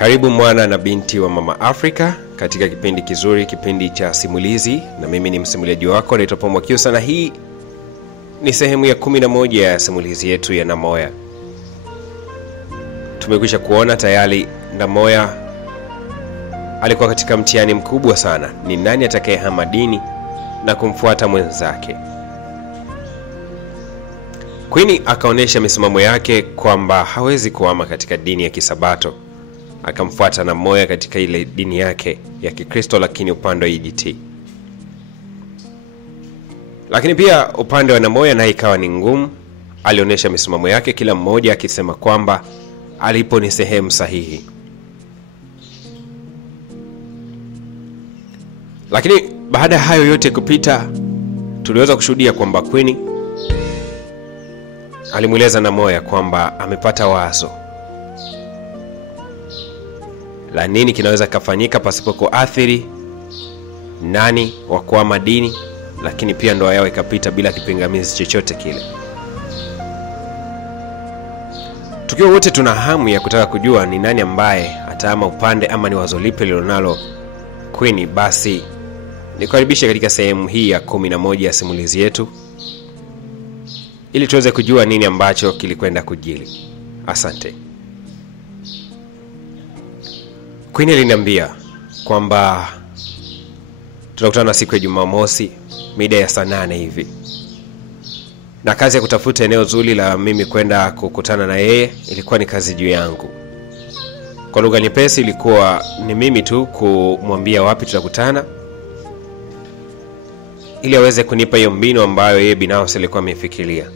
Karibu mwana na binti wa Mama Africa katika kipindi kizuri, kipindi cha simulizi, na mimi ni msimuliaji wako naitwa Paul Mwakyusa, na hii ni sehemu ya 11 ya simulizi yetu ya Namoya. Tumekwisha kuona tayari Namoya alikuwa katika mtihani mkubwa sana. Ni nani atakayehama dini na kumfuata mwenzake? Queen akaonesha misimamo yake kwamba hawezi kuhama katika dini ya Kisabato. Akamfuata Namoya katika ile dini yake ya Kikristo, lakini upande wa EGT. Lakini pia upande wa Namoya na ikawa ni ngumu. Alionyesha misimamo yake, kila mmoja akisema kwamba alipo ni sehemu sahihi. Lakini baada ya hayo yote kupita, tuliweza kushuhudia kwamba Queen alimueleza Namoya kwamba amepata wazo la nini kinaweza kufanyika pasipo kuathiri nani wa kwa madini, lakini pia ndoa yao ikapita bila kipingamizi chochote kile. Tukiwa wote tuna hamu ya kutaka kujua ni nani ambaye ataama upande ama ni wazo lipi lilonalo Queen, basi nikaribisha katika sehemu hii ya 11 ya simulizi yetu ili tuweze kujua nini ambacho kilikwenda kujili. Asante. Queen aliniambia kwamba tutakutana siku ya Jumamosi mida ya saa 8 hivi. Na kazi ya kutafuta eneo zuri la mimi kwenda kukutana na yeye ilikuwa ni kazi juu yangu. Kwa lugha nyepesi ilikuwa ni mimi tu kumwambia wapi tutakutana, ili aweze kunipa hiyo mbinu ambayo yeye binafsi alikuwa amefikiria.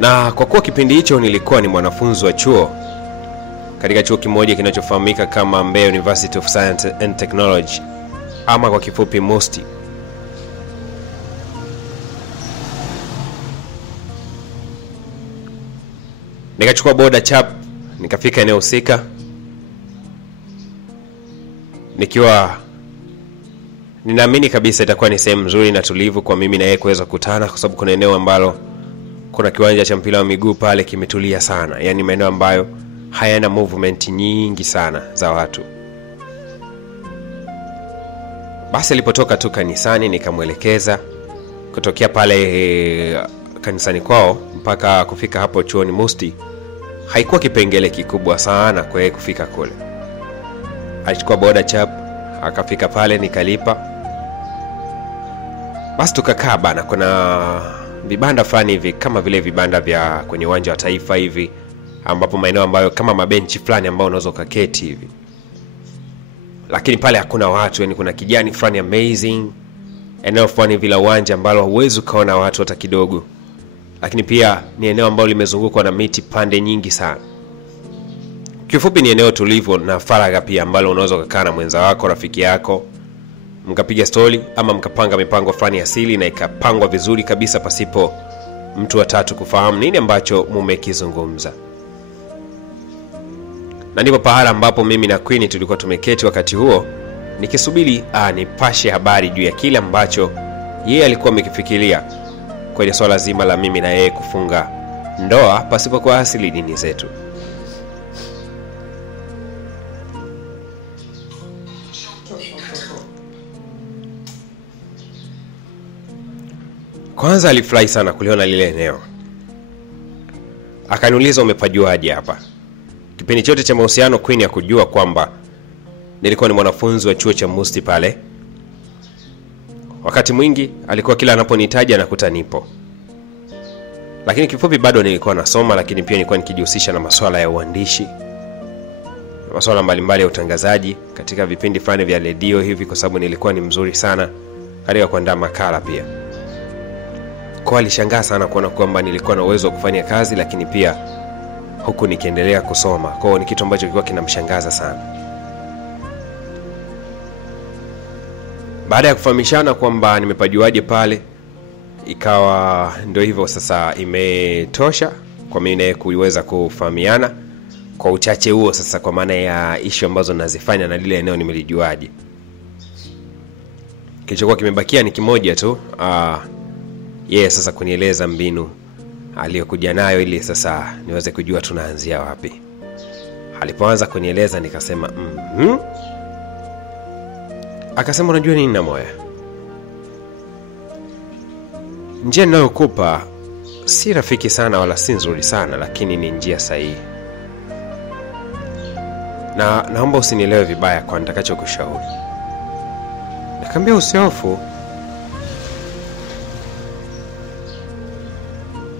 Na kwa kuwa kipindi hicho nilikuwa ni mwanafunzi wa chuo katika chuo kimoja kinachofahamika kama Mbeya University of Science and Technology, ama kwa kifupi MUST. Nikachukua boda chap, nikafika eneo husika, nikiwa ninaamini kabisa itakuwa ni sehemu nzuri na tulivu kwa mimi na yeye kuweza kukutana, kwa sababu kuna eneo ambalo kuna kiwanja cha mpira wa miguu pale kimetulia sana, yani maeneo ambayo hayana movement nyingi sana za watu. Basi alipotoka tu kanisani nikamwelekeza kutokea pale kanisani kwao mpaka kufika hapo chuoni MUST. Haikuwa kipengele kikubwa sana kwa yeye kufika kule. Alichukua boda chap, akafika pale, nikalipa. Basi tukakaa bana, kuna vibanda fulani hivi kama vile vibanda vya kwenye uwanja wa Taifa hivi, ambapo maeneo ambayo kama mabenchi fulani ambao unaweza kuketi hivi. Lakini pale hakuna watu, yani kuna kijani fulani amazing. Eneo fulani vile uwanja ambalo huwezi kaona watu hata kidogo. Lakini pia ni eneo ambalo limezungukwa na miti pande nyingi sana. Kifupi ni eneo tulivu na faragha pia, ambalo unaweza kukaa na mwenza wako, rafiki yako, mkapiga story ama mkapanga mipango fulani asili na ikapangwa vizuri kabisa pasipo mtu wa tatu kufahamu nini ambacho mmekizungumza. Na ndipo pahala ambapo mimi na Queen tulikuwa tumeketi wakati huo nikisubiri nipashe habari juu ya kile ambacho yeye alikuwa amekifikiria kwenye swala zima la mimi na yeye kufunga ndoa pasipo kwa asili dini zetu. Kwanza alifurahi sana kuliona lile eneo. Akaniuliza umepajuaje hapa? Kipindi chote cha mahusiano Queen ya kujua kwamba nilikuwa ni mwanafunzi wa chuo cha MUST pale. Wakati mwingi alikuwa kila anaponihitaji anakuta nipo. Lakini kifupi bado nilikuwa nasoma, lakini pia nilikuwa nikijihusisha na masuala ya uandishi, masuala mbalimbali ya utangazaji katika vipindi fulani vya redio hivi, kwa sababu nilikuwa ni mzuri sana katika kuandaa makala pia. Kwa alishangaa sana kuona kwamba nilikuwa na uwezo wa kufanya kazi, lakini pia huku nikiendelea kusoma. Kwa hiyo ni kitu ambacho kilikuwa kinamshangaza sana. Baada ya kufahamishana kwamba nimepajuaje pale, ikawa ndio hivyo sasa, imetosha kwa mimi naye kuweza kufahamiana kwa uchache huo sasa, kwa maana ya issue ambazo nazifanya na lile eneo nimelijuaje. Kilichokuwa kimebakia ni kimoja tu, sasa kunieleza mbinu aliyokuja nayo ili sasa niweze kujua tunaanzia wapi. Alipoanza kunieleza nikasema Akasema unajua nini Namoya, njia ninayokupa si rafiki sana wala si nzuri sana, lakini ni njia sahihi. Na naomba usinielewe vibaya kwa nitakachokushauri. Nikamwambia usihofu.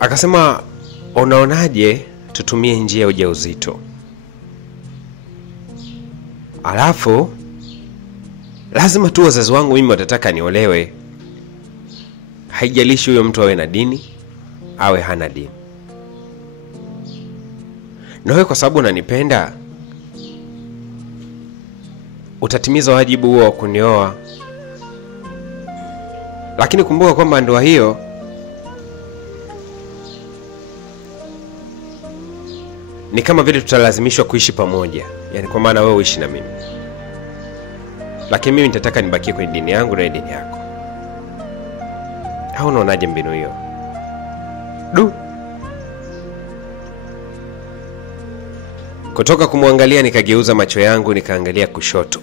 Akasema unaonaje tutumie njia ya ujauzito? Alafu lazima tu wazazi wangu mimi watataka niolewe. Haijalishi huyo mtu awe na dini awe hana dini. Na wewe kwa sababu unanipenda utatimiza wajibu huo wa kunioa. Lakini kumbuka kwamba ndoa hiyo ni kama vile tutalazimishwa kuishi pamoja. Yani kwa maana wewe uishi na mimi, lakini mimi nitataka nibakie kwenye dini yangu na dini yako. Au unaonaje mbinu hiyo? Kutoka kumwangalia nikageuza macho yangu nikaangalia kushoto.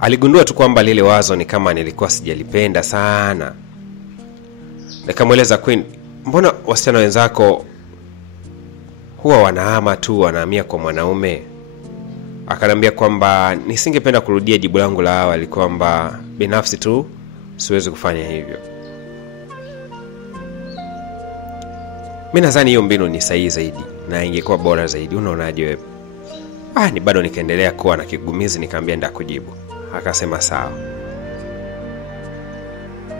Aligundua tu kwamba lile wazo ni kama nilikuwa sijalipenda sana. Nikamweleza Queen, mbona wasichana wenzako huwa wanahama tu, wanahamia kwa mwanaume? Akanambia kwamba nisingependa kurudia jibu langu la awali kwamba binafsi tu siwezi kufanya hivyo. Mimi nadhani hiyo mbinu ni sahihi zaidi na ingekuwa bora zaidi. Unaonaje wewe? Ni bado nikaendelea kuwa na kigumizi. Nikamwambia ndakujibu. Akasema sawa.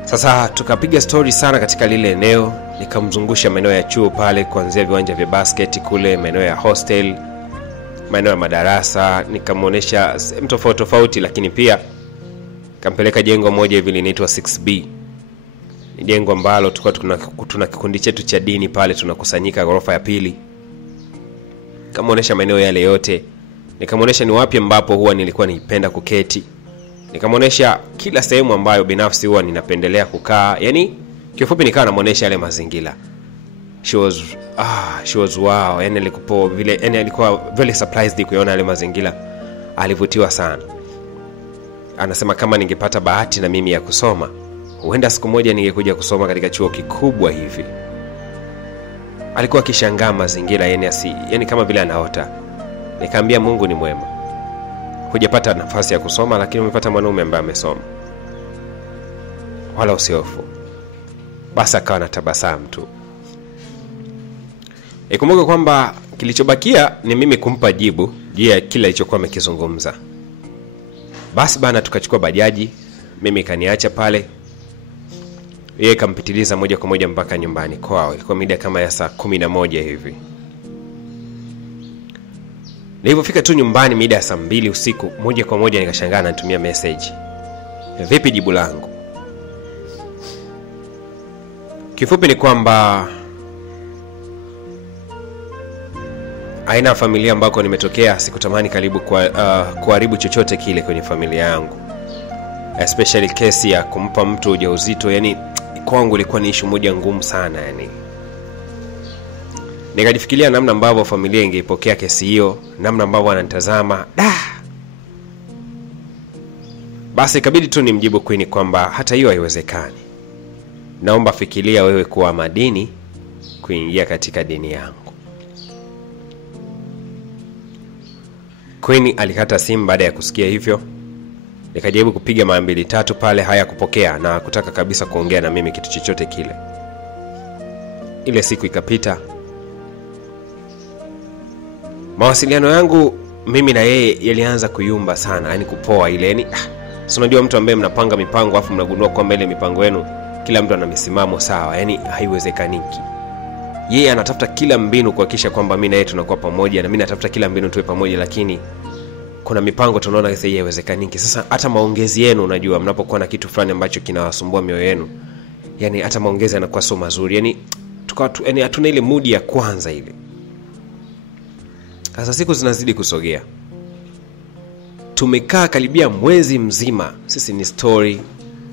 Sasa tukapiga story sana katika lile eneo. Nikamzungusha maeneo ya chuo pale, kuanzia viwanja vya basket kule, maeneo ya hostel, maeneo ya madarasa. Nikamuonesha sehemu tofauti tofauti, lakini pia kampeleka jengo moja hivi linaitwa 6B. Ni jengo ambalo tulikuwa tuna kikundi chetu cha dini pale, tunakusanyika ghorofa ya pili. Nikamuonesha maeneo yale yote. Nikamuonesha ni wapi ambapo huwa nilikuwa nipenda kuketi. Nikamuonesha kila sehemu ambayo binafsi huwa ninapendelea kukaa. Yani kifupi nikawa namuonesha yale mazingira. She was wow. Yani alikuwa vile, yani alikuwa very surprised kuona yale mazingira. Alivutiwa sana. Anasema kama ningepata bahati na mimi ya kusoma, huenda siku moja ningekuja kusoma katika chuo kikubwa hivi. Alikuwa akishangaa mazingira, yani kama vile anaota. Nikamwambia Mungu ni mwema. Hujapata nafasi ya kusoma, lakini umepata mwanaume ambaye amesoma. Wala usihofu. Basi akawa na tabasamu tu. Ikumbuke kwamba kilichobakia ni mimi kumpa jibu juu ya kila alichokuwa amekizungumza. Basi bana tukachukua bajaji, mimi kaniacha pale. Yeye kampitiliza moja kwa moja mpaka nyumbani kwao. Ilikuwa mida kama ya saa 11 hivi. Nilipofika tu nyumbani mida ya saa 2 usiku, moja kwa moja nikashangaa ananitumia message. Vipi jibu langu? Kifupi ni kwamba aina ya familia ambako nimetokea sikutamani karibu kuharibu chochote kile kwenye familia yangu. Especially kesi ya kumpa mtu ujauzito, yani kwangu ilikuwa ni issue moja ngumu sana yani. Nikajifikiria namna ambavyo familia ingeipokea kesi hiyo, namna ambavyo wananitazama. Basi ikabidi tu nimjibu Queen kwamba hata hiyo haiwezekani. Naomba fikiria wewe kuwa madini kuingia katika dini yangu. Queen alikata simu baada ya kusikia hivyo. Nikajaribu kupiga mara 2-3 pale, haya kupokea na kutaka kabisa kuongea na mimi kitu chochote kile. Ile siku ikapita. Mawasiliano yangu mimi na yeye yalianza kuyumba sana, yani kupoa ile yani. Si unajua mtu ambaye mnapanga mipango afu mnagundua kwamba ile mipango yenu kila mtu ana misimamo sawa, yani haiwezekaniki. Yeye anatafuta kila mbinu kuhakikisha kwamba mimi na yeye tunakuwa pamoja, na mimi natafuta kila mbinu tuwe pamoja, lakini kuna mipango tunaona sasa haiwezekaniki. Sasa hata maongezi yenu, unajua mnapokuwa na kitu fulani ambacho kinawasumbua mioyo yenu, yani hata maongezi yanakuwa sio mazuri, yani yani hatuna ile mood ya kwanza ile. Sasa siku zinazidi kusogea. Tumekaa karibia mwezi mzima. Sisi ni story,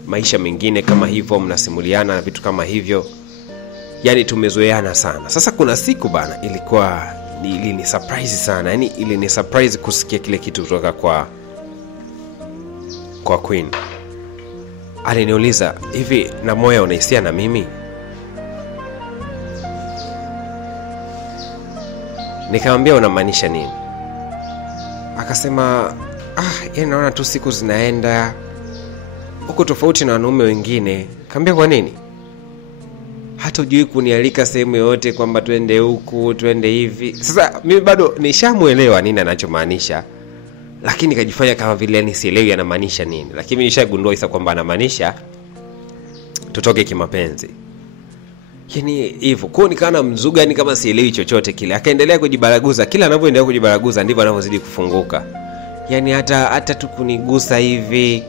maisha mengine kama hivyo, mnasimuliana na vitu kama hivyo. Yani tumezoeana sana. Sasa kuna siku bana ilikuwa ni surprise sana. Yani ile ni surprise kusikia kile kitu kutoka kwa Queen. Aliniuliza, hivi na moyo unahisia na mimi? Nikamwambia unamaanisha nini? Akasema, yeye naona tu siku zinaenda huko tofauti na wanaume wengine. Kaambia kwa nini? Hata hujui kunialika sehemu yote kwamba twende huku, twende hivi. Sasa mimi bado nishamuelewa nini anachomaanisha. Lakini kajifanya kama vile ni sielewi anamaanisha nini. Lakini mimi nishagundua isa kwamba anamaanisha tutoke kimapenzi. Yani hivyo. Kwa nikaana mzuga ni kama sielewi chochote kile. Akaendelea kujibaraguza. Kila anapoendelea kujibaraguza ndivyo anavyozidi kufunguka. Yani hata tu kunigusa hivi.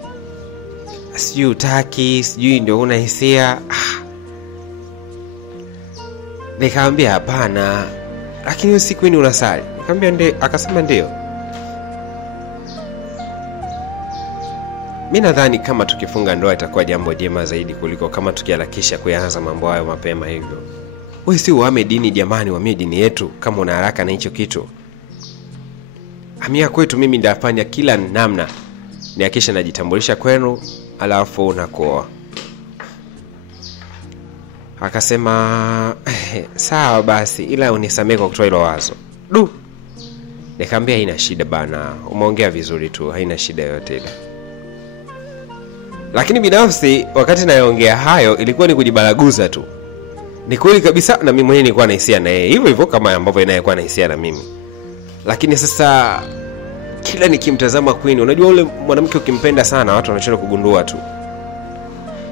Sijui utaki, sijui ndio una hisia. Nikamwambia hapana. Lakini usiku ni unasali. Nikamwambia ndio, akasema ndio. Mimi nadhani kama tukifunga ndoa itakuwa jambo jema zaidi kuliko kama tukiharakisha kuanza mambo hayo mapema hivyo. Wewe si uame dini jamani, uame dini yetu kama una haraka na hicho kitu. Amia kwetu mimi ndafanya kila namna nihakisha najitambulisha kwenu alafu nakuoa. Akasema sawa basi, ila unisamehe kwa kutoa hilo wazo. Nikamwambia haina shida bana, umeongea vizuri tu, haina shida yote ile. Lakini binafsi wakati naongea hayo ilikuwa ni kujibaraguza tu. Ni kweli kabisa na mimi mwenyewe nilikuwa na hisia na yeye. Hivyo kama ambavyo yeye alikuwa na hisia na mimi. Lakini sasa kila nikimtazama Queen, unajua ule mwanamke ukimpenda sana watu wanachora kugundua tu.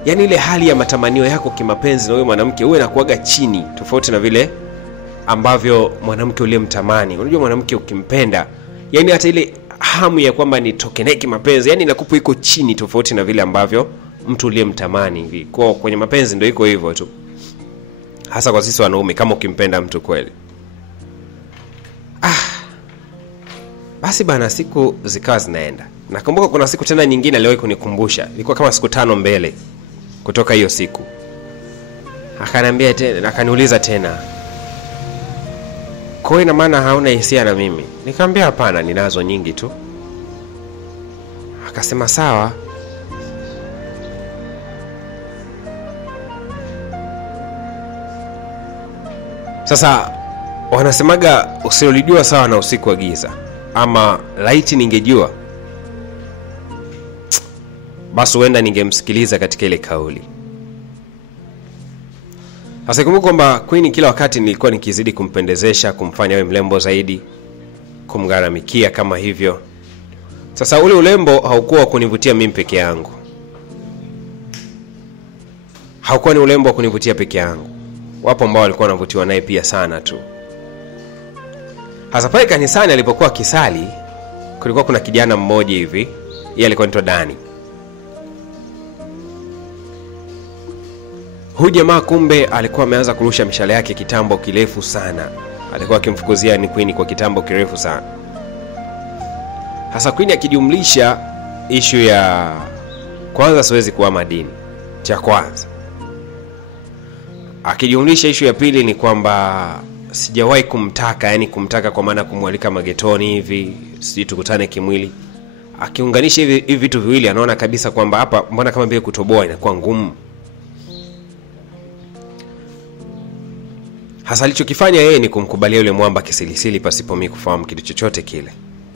Yaani ile hali ya matamanio yako kimapenzi na wewe mwanamke uwe nakuaga chini tofauti na vile ambavyo mwanamke uliyemtamani. Unajua mwanamke ukimpenda, yani hata ile hamu ya kwamba nitoke naye kimapenzi, yani inakupa iko chini tofauti na vile ambavyo mtu uliyemtamani hivi. Kwa kwenye mapenzi ndio iko hivyo tu. Hasa kwa sisi wanaume kama ukimpenda mtu kweli. Basi bana, siku zikawa zinaenda. Nakumbuka kuna siku tena nyingine leo kunikumbusha. Ilikuwa kama siku 5 mbele kutoka hiyo siku. Akaniambia tena, akaniuliza tena, kwa ina maana hauna hisia na mimi? Nikamwambia hapana, ninazo nyingi tu. Akasema sawa. Sasa wanasemaga usilolijua sawa na usiku wa giza. Ama laiti ningejua, basi huenda ningemsikiliza katika ile kauli. Sasa kumbuka kwamba Queen kila wakati nilikuwa nikizidi kumpendezesha, kumfanya awe mlembo zaidi, kumgaramikia kama hivyo. Sasa ule ulembo haukuwa kunivutia mimi peke yangu. Haukuwa ni ulembo wa kunivutia peke yangu. Wapo ambao walikuwa wanavutiwa naye pia sana tu. Hasa pale kanisani alipokuwa kisali, kulikuwa kuna kijana mmoja hivi, yeye alikuwa anaitwa Dani. Huyu jamaa kumbe alikuwa ameanza kurusha mishale yake kitambo kirefu sana. Alikuwa akimfukuzia ni Queen kwa kitambo kirefu sana. Hasa Queen akijumlisha issue ya kwanza siwezi kuwa madini. Cha kwanza. Akijumlisha issue ya pili ni kwamba sijawahi kumtaka, yani kumtaka kwa maana kumwalika magetoni hivi, sisi tukutane kimwili. Akiunganisha hivi vitu viwili anaona kabisa kwamba hapa mbona kama vile kutoboa inakuwa ngumu. Hasa alichokifanya yeye ni kumkubalia yule mwamba kisilisili pasipo mimi kufahamu kitu chochote kile.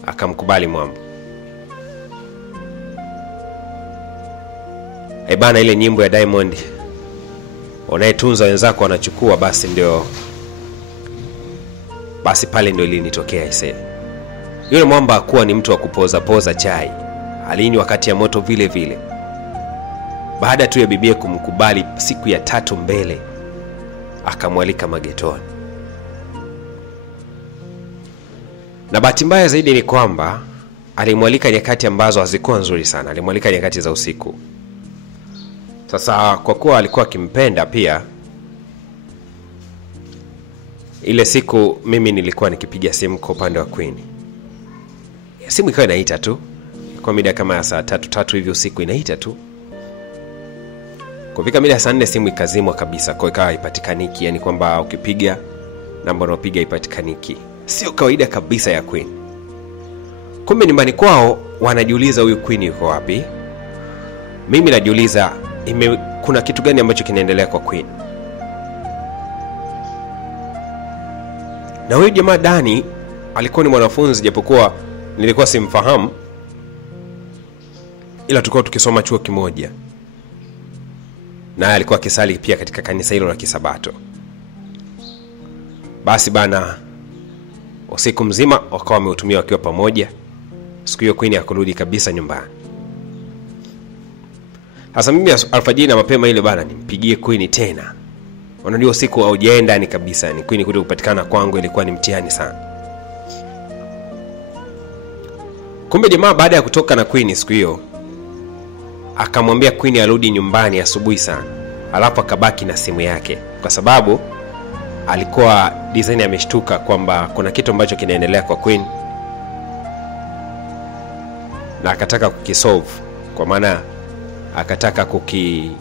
Akamkubali mwamba. Bana, ile nyimbo ya Diamond, unayetunza wenzako wanachukua, basi ndio, basi pale ndio ilinitokea ise. Yule mwamba hakuwa ni mtu wa kupoza chai. Alinywa wakati ya moto vile vile. Baada tu ya bibie kumkubali siku ya 3 mbele, akamwalika magetoni. Na bahati mbaya zaidi ni kwamba alimwalika nyakati ambazo hazikuwa nzuri sana. Alimwalika nyakati za usiku. Sasa kwa kuwa alikuwa akimpenda pia, ile siku mimi nilikuwa nikipiga simu kwa upande wa Queen. Simu ikawa inaita tu. Kwa mida kama saa 3 hivi usiku inaita tu. Kufika mida saa 4 simu ikazimwa kabisa, kwa ikawa haipatikaniki, yani kwamba ukipiga namba unaopiga haipatikaniki. sio kawaida kabisa ya Queen. Kumbe nyumbani kwao wanajiuliza huyu Queen yuko wapi? Mimi najiuliza kuna kitu gani ambacho kinaendelea kwa Queen? Na huyu jamaa Dani alikuwa ni mwanafunzi, japokuwa nilikuwa simfahamu, ila tulikuwa tukisoma chuo kimoja. Na alikuwa akisali pia katika kanisa hilo la Kisabato. Basi bana, usiku mzima wakawa wameutumia wakiwa pamoja. Siku hiyo Queen hakurudi kabisa nyumbani. Sasa mimi alfajiri na mapema ile bana nimpigie Queen tena. Unajua usiku haujaenda ni kabisa, ni Queen kuja kupatikana kwangu ilikuwa ni mtihani sana. Kumbe jamaa baada ya kutoka na Queen siku hiyo akamwambia Queen arudi nyumbani asubuhi sana. Alafu akabaki na simu yake kwa sababu alikuwa design ameshtuka kwamba kuna kitu ambacho kinaendelea kwa Queen. Na akataka kukisolve, kwa maana akataka kukitatua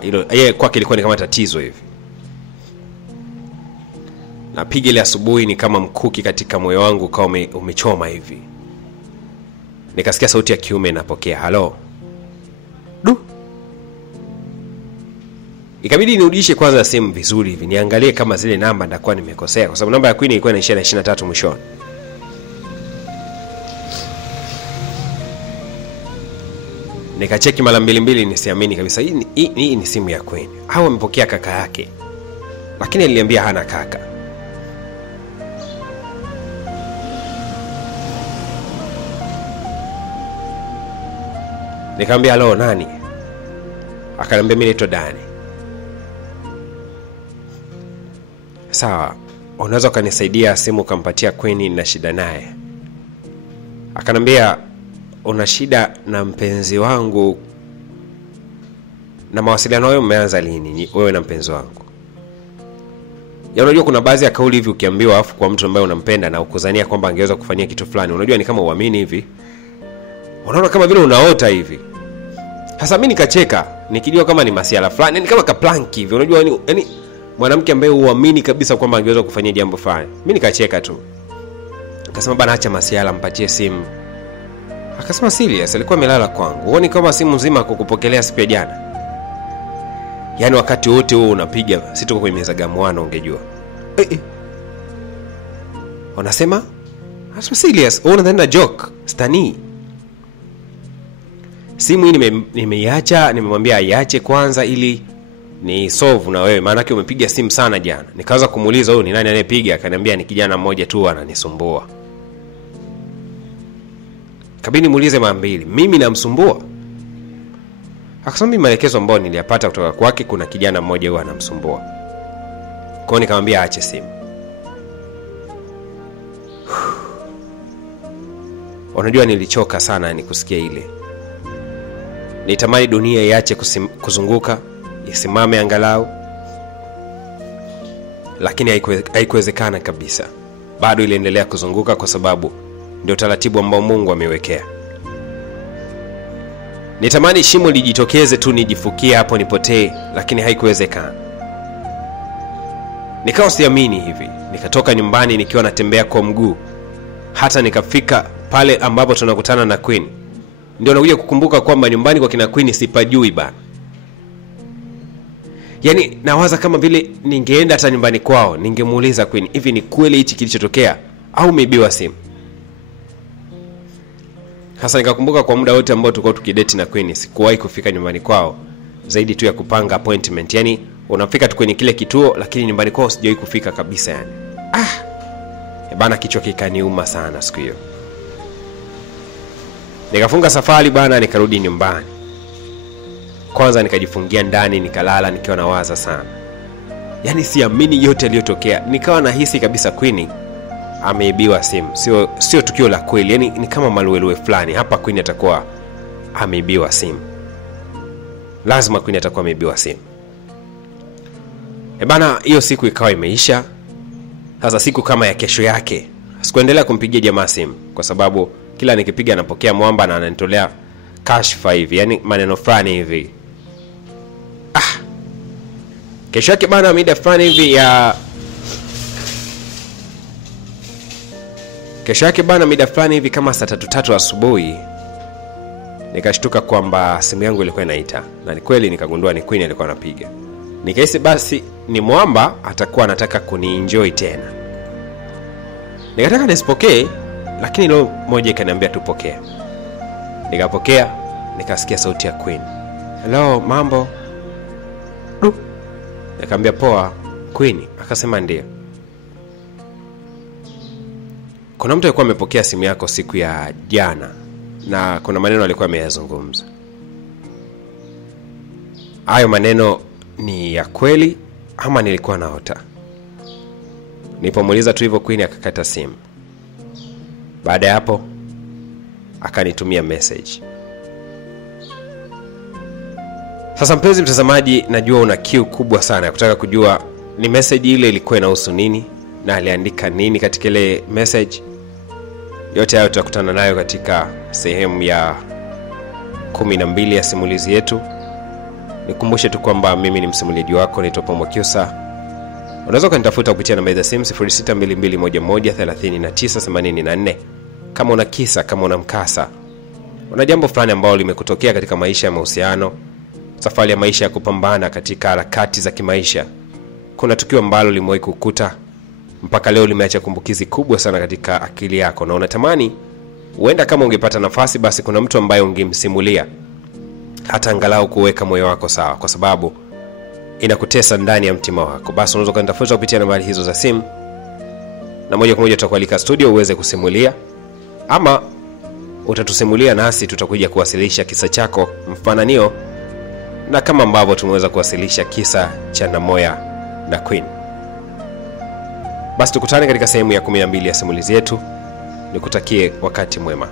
hilo. Yeye kwake ilikuwa ni kama tatizo hivi. Na piga ile asubuhi ni kama mkuki katika moyo wangu kama umechoma hivi. Nikasikia sauti ya kiume inapokea, "Hello." Du. Ikabidi nirudishe kwanza simu vizuri hivi, niangalie kama zile namba ndakuwa nimekosea, kwa sababu namba ya Queen ilikuwa inaishia na 23 mwishoni. Nikacheki mara mbili nisiamini kabisa hii ni simu ya Queen. Au amepokea kaka yake. Lakini aliniambia hana kaka. Nikamwambia, "Hello, nani?" Akaniambia, "Mimi naitwa Dani." "Sawa, unaweza kanisaidia simu kampatia Queen na shida naye." Akaniambia, "Una shida na mpenzi wangu na mawasiliano yao umeanza lini wewe na mpenzi wangu?" Ya unajua kuna baadhi ya kauli hivi ukiambiwa afu kwa mtu ambaye unampenda na ukuzania kwamba angeweza kufanyia kitu fulani, unajua ni kama uamini hivi. Unaona kama vile unaota hivi. Sasa mimi nikacheka, nikijua kama ni masiala fulani, ni kama kaplanki hivi. Unajua yani mwanamke ambaye uamini kabisa kwamba angeweza kufanyia jambo fulani. Mimi nikacheka tu. Akasema, "Bana acha masiala, mpatie simu." Akasema, "Serious, alikuwa amelala kwangu. Uone kama simu nzima kukupokelea siku ya jana." Yaani wakati wote huo unapiga, si tuko kwenye meza gamuano ungejua. Unasema? "Asema serious, unadhani joke, stani." Simu hii nimeiacha, nimemwambia aiache kwanza ili ni solve na wewe, maana yake umepiga simu sana jana. Nikaanza kumuuliza huyu ni nani anayepiga, akaniambia ni kijana mmoja tu ananisumbua. Kabini muulize mara mbili, "Mimi namsumbua?" Akasema, "Mimi maelekezo ambayo niliyapata kutoka kwake kuna kijana mmoja huwa anamsumbua." Kwa hiyo nikamwambia aache simu. Unajua nilichoka sana ni kusikia ile. Nitamani dunia iache kuzunguka, isimame angalau. Lakini haikuwezekana kabisa. Bado iliendelea kuzunguka kwa sababu ndio taratibu ambao Mungu amewekea. Nitamani shimo lijitokeze tu nijifukie hapo nipotee, lakini haikuwezekana. Nikawa siamini hivi. Nikatoka nyumbani nikiwa natembea kwa mguu. Hata nikafika pale ambapo tunakutana na Queen. Ndio nakuja kukumbuka kwamba nyumbani kwa kina Queen sipajui bana. Yaani nawaza kama vile ningeenda hata nyumbani kwao, ningemuuliza Queen, "Hivi ni kweli hichi kilichotokea au umeibiwa simu?" Hasa nikakumbuka kwa muda wote ambao tulikuwa tukidate na Queen sikuwahi kufika nyumbani kwao zaidi tu ya kupanga appointment. Yaani unafika tu kwenye kile kituo lakini nyumbani kwao sijawahi kufika kabisa yani. Bana kichwa kikaniuma sana siku hiyo. Nikafunga safari bana, nikarudi nyumbani. Kwanza nikajifungia ndani nikalala nikiwa nawaza sana. Yaani siamini yote yaliyotokea. Nikawa nahisi kabisa Queen ameibiwa simu. Sio tukio la kweli. Yaani ni kama maluelue fulani. Hapa Queen atakuwa ameibiwa simu. Lazima Queen atakuwa ameibiwa simu. Bana hiyo siku ikawa imeisha. Sasa siku kama ya kesho yake sikuendelea kumpigia jamaa simu kwa sababu kila nikipiga anapokea mwamba na ananitolea kashfa hivi, yani maneno fulani hivi. Kesho yake bana mida fulani hivi ya Kesho yake bana, mida fulani hivi kama saa 3 asubuhi, nikashtuka kwamba simu yangu ilikuwa inaita, na ni kweli nikagundua ni Queen alikuwa anapiga. Nikahisi basi ni mwamba atakuwa anataka kunienjoy tena. Nikataka nisipokee, lakini leo moja ikaniambia tupokee. Nikapokea, nikasikia sauti ya Queen. "Hello, mambo?" Nikamwambia poa. Queen akasema ndio. "Kuna mtu alikuwa amepokea simu yako siku ya jana na kuna maneno alikuwa ameyazungumza. Hayo maneno ni ya kweli ama nilikuwa naota?" Nilipomuuliza tu hivyo, Queen akakata simu. Baada ya hapo akanitumia message. Sasa mpenzi mtazamaji, najua una kiu kubwa sana ya kutaka kujua ni message ile ilikuwa inahusu nini na aliandika nini katika ile message. Yote hayo tutakutana nayo katika sehemu ya 12 ya simulizi yetu. Nikumbushe tu kwamba mimi ni msimuliaji wako, naitwa Pomo Kyusa. Unaweza kunitafuta kupitia namba ya simu 0622113984 kama una kisa, kama una mkasa, una jambo fulani ambalo limekutokea katika maisha ya mahusiano, safari ya maisha ya kupambana katika harakati za kimaisha. Kuna tukio ambalo limewahi kukuta mpaka leo limeacha kumbukizi kubwa sana katika akili yako, na unatamani huenda kama ungepata nafasi basi kuna mtu ambaye ungemsimulia, hata angalau kuweka moyo wako sawa, kwa sababu inakutesa ndani ya mtima wako. Basi unaweza kunitafuta kupitia nambari hizo za simu, na moja kwa moja tutakualika studio uweze kusimulia, ama utatusimulia nasi tutakuja kuwasilisha kisa chako mfananio na kama ambavyo tumeweza kuwasilisha kisa cha Namoya na Queen. Basi tukutane katika sehemu ya 12 ya simulizi yetu. Nikutakie wakati mwema.